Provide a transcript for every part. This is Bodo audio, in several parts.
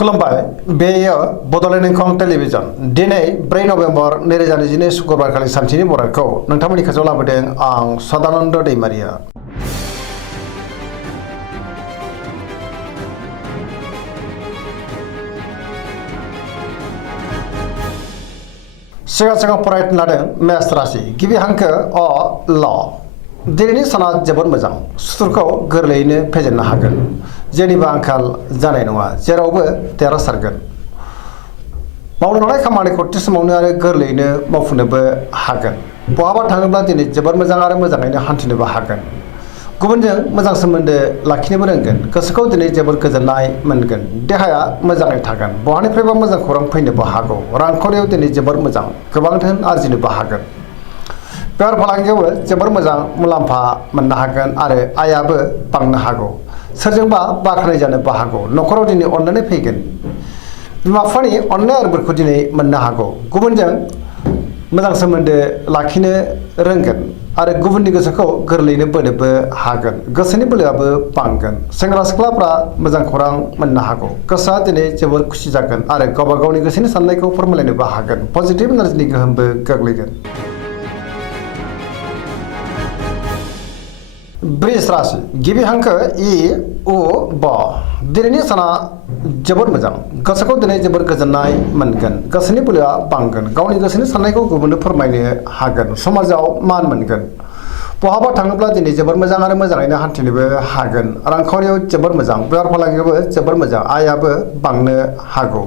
खुलुमबाय बेयो बड'लेण्ड इंखं टेलिभिजन दिनै 4 नभेम्बर 2022 शुक्रबार खालि सानसेनि बरादखौ नोंथांमोननि खाथियाव लाबोदों आं सदानन्द दैमारिया। सिगां फरायनो लादों मेष राशि गिबि हांखो अ ल दिनैनि साना जोबोद मोजां सुथुरखौ गोरलैयैनो फेजेननो हागोन जेनिबो आंखाल जानाय नङा जेरावबो देरहासारगोन मावनो लानाय खामानिखौ थि समावनो आरो गोरलैयैनो मावफुंनोबो हागोन बहाबा थाङोब्ला दिनै जोबोद मोजां आरो मोजाङैनो हान्थिनोबो हागोन गुबुनजों मोजां सोमोन्दो लाखिनोबो रोंगोन गोसोखौ दिनै जोबोद गोजोननाय मोनगोन देहाया मोजाङै थागोन बहानिफ्रायबा मोजां खौरां फैनोबो हागौ रांखावरियाव दिनै जोबोद मोजां गोबां धोन आरजिनोबो हागोन बेफार फालांगियावबो जोबोर मोजां मुलाम्फा मोननो हागोन आरो आयाबो बांनो हागौ सोरजोंबा बाख्नाय जानोबो हागौ न'खराव दिनै अननानै फैगोन बिमा बिफानि अननाय आरो बोरखौ दिनै मोननो हागौ गुबुनजों मोजां सोमोन्दो लाखिनो रोंगोन आरो गुबुननि गोसोखौ गोरलैयैनो बोनोबो हागोन गोसोनि बोलोआबो बांगोन सेंग्रा सिख्लाफ्रा मोजां खौरां मोननो हागौ गोसोआ दिनै जोबोर खुसि जागोन आरो गावबा गावनि गोसोनि साननायखौ फोरमायलायनोबो हागोन पजिटिभ एनार्जिनि गोहोमबो गोग्लैगोन। वृष राशि गिबि हांखो इ उ ब दिनैनि साना जोबोद मोजां गोसोखौ दिनै जोबोद गोजोननाय मोनगोन गोसोनि बोलोआ बांगोन गावनि गोसोनि साननायखौ गुबुननो फोरमायनो हागोन समाजाव मान मोनगोन बहाबा थाङोब्ला दिनै जोबोद मोजां आरो मोजाङैनो हान्थिनोबो हागोन रांखावरियाव जोबोद मोजां बेफार फालांगियावबो जोबोद मोजां आयाबो बांनो हागौ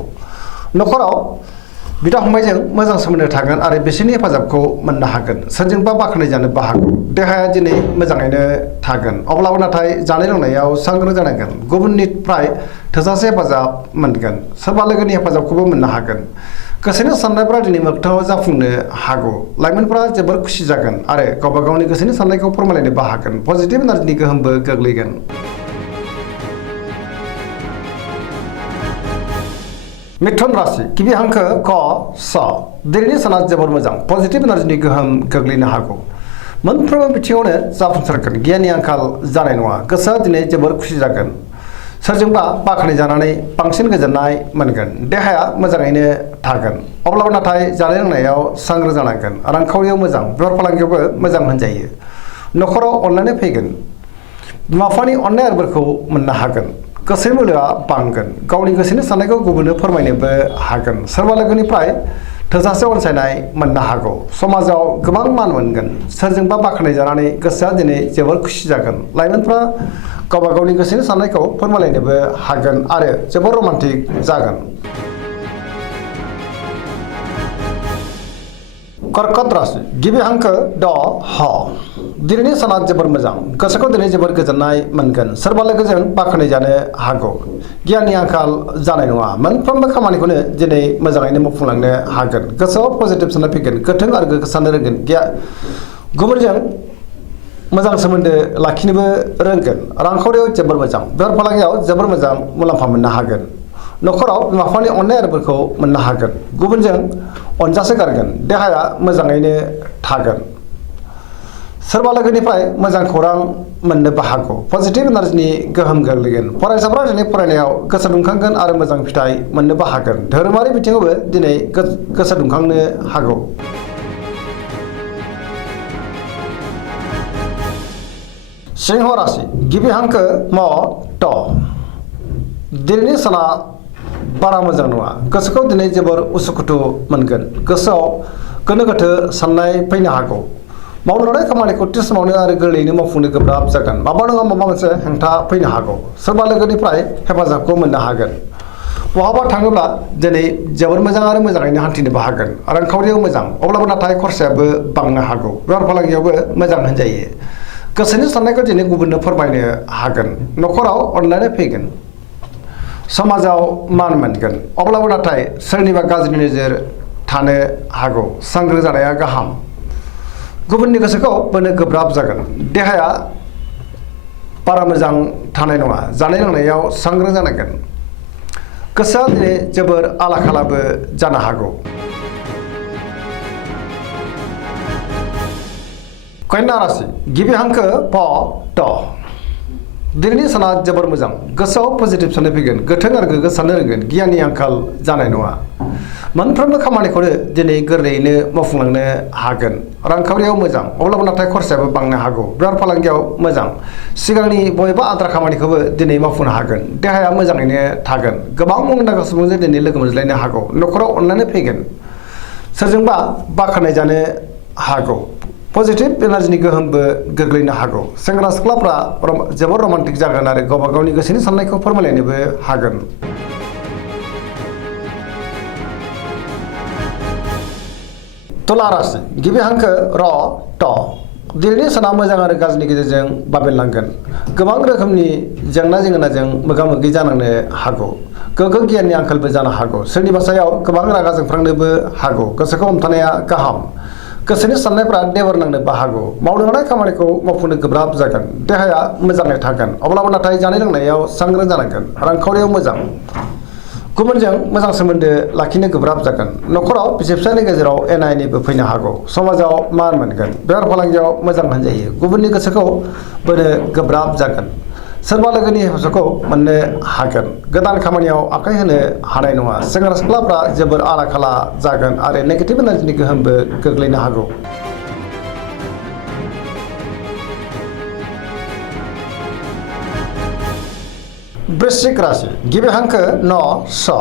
न'खराव बिदा फंबायजों मोजां सोमोन्दो थागोन आरो बिसोरनि हेफाजाबखौ मोननो हागोन सोरजोंबा बाख्नाय जानोबो हागौ देहाया दिनै मोजाङैनो थागोन अब्लाबो नाथाय जानाय लोंनायाव सांग्रां जानांगोन गुबुननिफ्राय थोजासे हेफाजाब मोनगोन सोरबा लोगोनि हेफाजाबखौबो मोननो हागोन गोसोनि साननायफ्रा दिनै मोगथाङाव जाफुंनो हागौ लाइमोनफ्रा जोबोर खुसि जागोन आरो गावबा गावनि गोसोनि साननायखौ फोरमायलायनोबो हागोन पजिटिभ एनार्जिनि गोहोमबो गोग्लैगोन। मिथुन राशि गिबि हांखो क स दिनैनि साना जोबोर मोजां पजिटिभ एनार्जिनि गोहोम गोग्लैनो हागौ मोनफ्रोमबो बिथिङावनो जाफुंसारगोन गियाननि आंखाल जानाय नङा गोसोआ दिनै जोबोर खुसि जागोन सोरजोंबा बाख्नाय जानानै बांसिन गोजोननाय मोनगोन देहाया मोजाङैनो थागोन अब्लाबो नाथाय जानाय लोंनायाव सांग्रां जानांगोन रांखावरियाव मोजां बेफार फालांगियावबो मोजां होनजायो न'खराव अननानै फैगोन बिमा बिफानि अननाय आरो बोरखौ मोननो हागोन गोसोनि बोलोआ बांगोन गावनि गोसोनि साननायखौ गुबुननो फोरमायनोबो हागोन सोरबा लोगोनिफ्राय थोजासे अनसायनाय मोननो हागौ समाजाव गोबां मान मोनगोन सोरजोंबा बाख्नाय जानानै गोसोआ दिनै जोबोर खुसि जागोन लाइमोनफ्रा गावबा गावनि गोसोनि साननायखौ फोरमायलायनोबो हागोन आरो जोबोर रमान्टिक जागोन। कर्कट राशि गिबि हांखो ड ह दिनैनि साना जोबोर मोजां गोसोखौ दिनै जोबोर गोजोननाय मोनगोन सोरबा लोगोजों बाख्नाय जानो हागौ गियाननि आंखाल जानाय नङा मोनफ्रोमबो खामानिखौनो दिनै मोजाङैनो मावफुंलांनो हागोन गोसोआव पजिटिभ साननाय फैगोन गोथों आरो गोग्गो साननो रोंगोन गुबुनजों मोजां सोमोन्दो लाखिनोबो रोंगोन रांखावरियाव जोबोर मोजां बेफार फालांगियाव जोबोर मोजां मुलाम्फा मोननो हागोन न'खराव बिमा बिफानि अननाय आरो बोरखौ मोननो हागोन गुबुनजों अनजासो गारगोन देहाया मोजाङैनो थागोन सोरबा लोगोनिफ्राय मोजां खौरां मोननोबो हागौ पजिटिभ एनार्जिनि गोहोम गोग्लैगोन फरायसाफ्रा दिनै फरायनायाव गोसो दुंखांगोन आरो मोजां फिथाइ मोननोबो हागोन धोरोमारि बिथिङावबो दिनै गोसो दुंखांनो हागौ। सिंह राशि गिबि हांखो म ट दिनैनि साना बारा मोजां नङा गोसोखौ दिनै जोबोर उसुखुथु मोनगोन गोसोआव गोनो गोथो साननाय फैनो हागौ मावनो लानाय खामानिखौ थि समावनो आरो गोरलैयैनो मावफुंनो गोब्राब जागोन माबा नङा माबा मोनसे हेंथा फैनो हागौ सोरबा लोगोनिफ्राय हेफाजाबखौ मोननो हागोन बहाबा थाङोब्ला दिनै जोबोर मोजां आरो मोजाङैनो हान्थिनोबो हागोन रांखावरियाव मोजां अब्लाबो नाथाय खरसायाबो बांनो हागौ बेफार फालांगियावबो मोजां होनजायो गोसोनि साननायखौ दिनै गुबुननो फोरमायनो हागोन न'खराव अननानै फैगोन समाजाव मान मोनगोन अब्लाबो नाथाय सोरनिबा गाज्रि नोजोर थानो हागौ सांग्रां जानाया गाहाम गुबुननि गोसोखौ बोनो गोब्राब जागोन देहाया बारा मोजां थानाय नङा जानाय लोंनायाव सांग्रां जानांगोन गोसोआ दिनै जोबोर आला खालाबो जानो हागौ। कन्या राशि गिबि हांखो प ट दिनैनि साना जोबोर मोजां गोसोआव पजिटिभ साननाय फैगोन गोथों आरो गोग्गो साननो रोंगोन गियाननि आंखाल जानाय नङा मोनफ्रोमबो खामानिखौनो दिनै गोरलैयैनो मावफुंलांनो हागोन रांखावरियाव मोजां अब्लाबो नाथाय खरसायाबो बांनो हागौ बेफार फालांगियाव मोजां सिगांनि बबेबा आद्रा खामानिखौबो दिनै मावफुंनो हागोन देहाया मोजाङैनो थागोन गोबां मुंदांखा सुबुंजों दिनै लोगो मोनज्लायनो हागौ न'खराव अननानै फैगोन सोरजोंबा बाख्नाय जानो हागौ पजिटिभ एनार्जिनि गोहोमबो गोग्लैनो हागौ सेंग्रा सिख्लाफ्रा जोबोर रमान्टिक जागोन आरो गावबा गावनि गोसोनि साननायखौ फोरमायलायनोबो हागोन तुला राशि गिबि हांखो र ट दिनैनि साना मोजां आरो गाज्रिनि गेजेरजों बाबेनलांगोन गोबां रोखोमनि जेंना जेंनाजों मोगा मोगि जानांनो हागौ गोग्गो गियाननि आंखालबो जानो हागौ सोरनिबा सायाव गोबां रागा जोंफ्लांनोबो हागौ गोसोखौ हमथानाया गाहाम गोसोनि साननायफ्रा देवर नांनोबो हागौ मावनो हानाय खामानिखौ मावफुंनो गोब्राब जागोन देहाया मोजाङै थागोन अब्लाबो नाथाय जानाय लोंनायाव सांग्रां जानांगोन रांखावरियाव मोजां गुबुनजों मोजां सोमोन्दो लाखिनो गोब्राब जागोन न'खराव बिसि फिसायनि गेजेराव एना एनिबो फैनो हागौ समाजाव मान मोनगोन बेफार फालांगियाव मोजां होनजायो गुबुननि गोसोखौ बोनो गोब्राब जागोन सोरबा लोगोनि हेफाजाबखौ मोननो हागोन गोदान खामानियाव आखाइ होनो हानाय नङा सेंग्रा सिख्लाफ्रा जोबोर आला खाला जागोन आरो नेगेटिभ एनार्जिनि गोहोमबो गोग्लैनो हागौ वृश्चिक राशि गिबि हांखो न स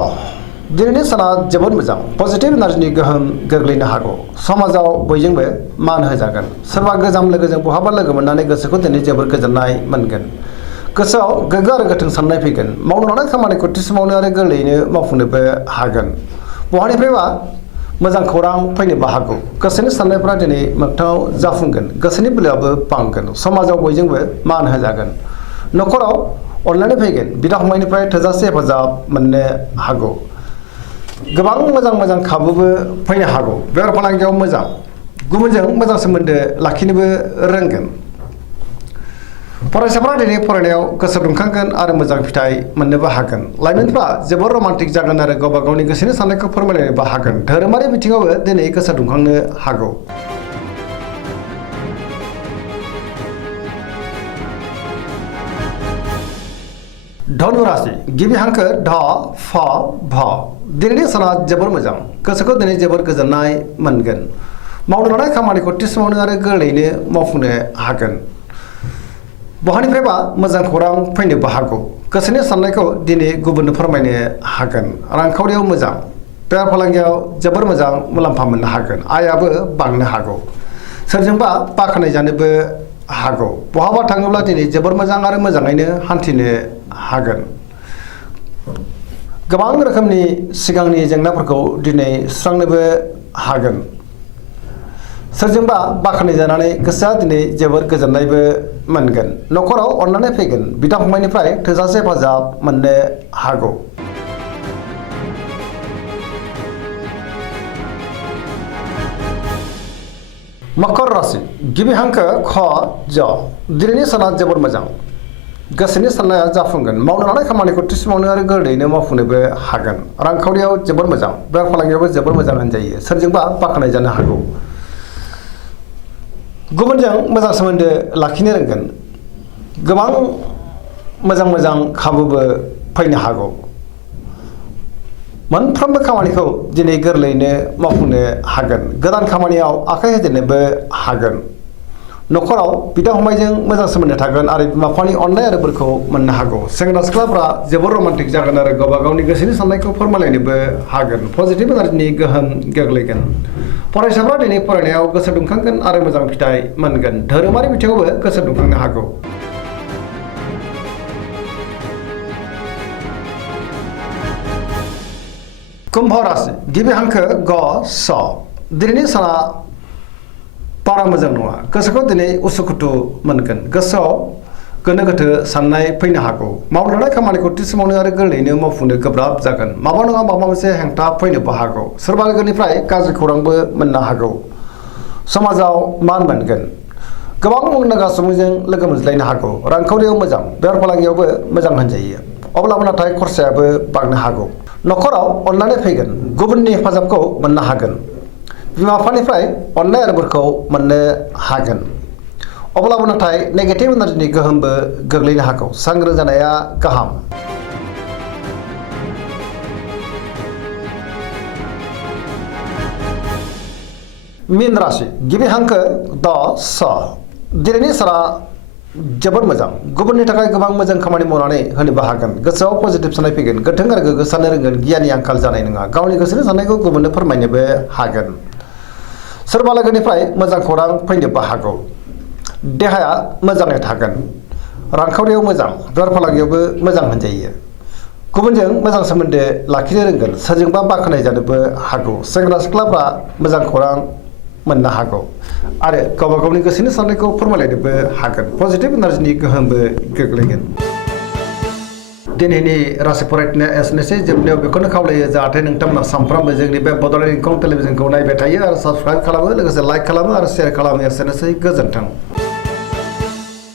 दिनैनि साना जोबोद मोजां पजिटिभ एनार्जिनि गोहोम गोग्लैनो हागौ समाजाव बयजोंबो मान होजागोन सोरबा गोजाम लोगोजों बहाबा लोगो मोननानै गोसोखौ दिनै जोबोर गोजोननाय मोनगोन गोसोआव गोग्गो आरो गोथों साननाय फैगोन मावनो हानाय खामानिखौ थि समावनो आरो गोरलैयैनो मावफुंनोबो हागोन बहानिफ्रायबा मोजां खौरां फैनोबो हागौ गोसोनि साननायफ्रा दिनै मोगथाङाव जाफुंगोन गोसोनि बोलोआबो बांगोन समाजाव बयजोंबो मान होजागोन न'खराव अनलायनाय फैगोन बिदा फंबायनिफ्राय थोजासे हेफाजाब मोननो हागौ गोबां मोजां खाबुबो फैनो हागौ बेफार फालांगियाव मोजां गुबुनजों मोजां सोमोन्दो लाखिनोबो रोंगोन फरायसाफ्रा दिनै फरायनायाव गोसो दुंखांगोन आरो मोजां फिथाइ मोननोबो हागोन लाइमोनफ्रा जोबोर रमान्टिक जागोन आरो गावबा गावनि गोसोनि साननायखौ फोरमायलायनोबो हागोन धोरोमारि बिथिङावबो दिनै गोसो दुंखांनो हागौ धनु राशि गिबि हांखो ध फ भ दिनैनि साना जोबोर मोजां गोसोखौ दिनै जोबोर गोजोननाय मोनगोन मावनो लानाय खामानिखौ थि समावनो आरो गोरलैयैनो मावफुंनो हागोन बहानिफ्रायबा मोजां खौरां फैनोबो हागौ गोसोनि साननायखौ दिनै गुबुननो फोरमायनो हागोन रांखावरियाव मोजां बेफार फालांगियाव जोबोर मोजां मुलाम्फा मोननो हागोन आयाबो बांनो हागौ सोरजोंबा बाख्नाय जानोबो हागौ बहाबा थाङोब्ला दिनै जोबोर मोजां आरो मोजाङैनो हान्थिनो हागोन गोबां रोखोमनि सिगांनि जेंनाफोरखौ दिनै सुस्रांनोबो हागोन सोरजोंबा बाख्नाय जानानै गोसोआ दिनै जोबोर गोजोननायबो मोनगोन न'खराव अननानै फैगोन बिदा फंबायनिफ्राय थोजासे हेफाजाब मोननो हागौ मकर राशि गिबि हांखो ख ज दिनैनि साना जोबोर मोजां गोसोनि साननाया जाफुंगोन मावनो लानाय खामानिखौ थि समावनो आरो गोरलैयैनो मावफुंनोबो हागोन रांखावरियाव जोबोर मोजां बेफार फालांगियावबो जोबोर मोजां होनजायो सोरजोंबा बाख्नाय जानो हागौ गुबुनजों मोजां सोमोन्दो लाखिनो रोंगोन गोबां मोजां खाबुबो फैनो हागौ मोनफ्रोमबो खामानिखौ दिनै गोरलैयैनो मावफुंनो हागोन गोदान खामानियाव आखाइ होजेननोबो हागोन न'खराव बिदा फंबायजों मोजां सोमोन्दो थागोन आरो बिमा बिफानि अननाय आरो बोरखौ मोननो हागौ सेंग्रा सिख्लाफ्रा जोबोर रमान्टिक जागोन आरो गावबा गावनि गोसोनि साननायखौ फोरमायलायनोबो हागोन पजिटिभ एनार्जिनि गोहोम गोग्लैगोन फरायसाफ्रा दिनै फरायनायाव गोसो दुंखांगोन आरो मोजां फिथाइ मोनगोन धोरोमारि बिथिङावबो गोसो दुंखांनो हागौ कुम्भ राशि गिबि हांखो ग स दिनैनि साना बारा मोजां नङा गोसोखौ दिनै उसुखुथु मोनगोन गोसोआव गोनो गोथो साननाय फैनो हागौ मावनो लानाय खामानिखौ थि समावनो आरो गोरलैयैनो मावफुंनो गोब्राब जागोन माबा नङा माबा मोनसे हेंथा फैनोबो हागौ सोरबा लोगोनिफ्राय गाज्रि खौरांबो मोननो हागौ समाजाव मान मोनगोन गोबां मुंदांखा सुबुंजों लोगो मोनज्लायनो हागौ रांखावरियाव मोजां बेफार फालांगियावबो मोजां होनजायो अब्लाबो नाथाय खरसायाबो बांनो हागौ न'खराव अननानै फैगोन गुबुननि हेफाजाबखौ मोननो हागोन बिमा बिफानिफ्राय अननाय आरो बोरखौ मोननो हागोन अब्लाबो नाथाय नेगेटिभ एनार्जिनि गोहोमबो गोग्लैनो हागौ। सांग्रां जानाया गाहाम। मीन राशि गिबि हांखो द स दिनैनि साना जोबोद मोजां। गुबुननि थाखाय गोबां मोजां खामानि मावनानै होनोबो हागोन। गोसोआव पजिटिभ साननाय फैगोन। गोथों आरो गोग्गो साननो रोंगोन। गियाननि आंखाल जानाय नङा। गावनि गोसोनि साननायखौ गुबुननो फोरमायनोबो हागोन। सोरबा लोगोनिफ्राय मोजां खौरां फैनोबो हागौ। देहाया मोजाङै थागोन। रांखावरियाव मोजां। बेफार फालांगियावबो मोजां होनजायो। गुबुनजों मोजां सोमोन्दो लाखिनो रोंगोन। सोरजोंबा बाख्नाय जानोबो हागौ। सेंग्रा सिख्लाफ्रा मोजां खौरां मोननो हागौ आरो गावबा गावनि गोसोनि साननायखौ फोरमायलायनोबो हागोन। पजिटिभ एनार्जिनि गोहोमबो गोग्लैगोन। दिनैनि राशि फरायनाया एसेनोसै। जोबनायाव बेखौनो खावलायो जाहाथे नोंथांमोना सानफ्रामबो जोंनि बे बड'लेण्ड इंखं टेलिभिजनखौ नायबाय थायो आरो साबस्क्राइब खालामो, लोगोसे लाइक खालामो आरो शेयार खालामो। एसेनोसै, गोजोन्थों।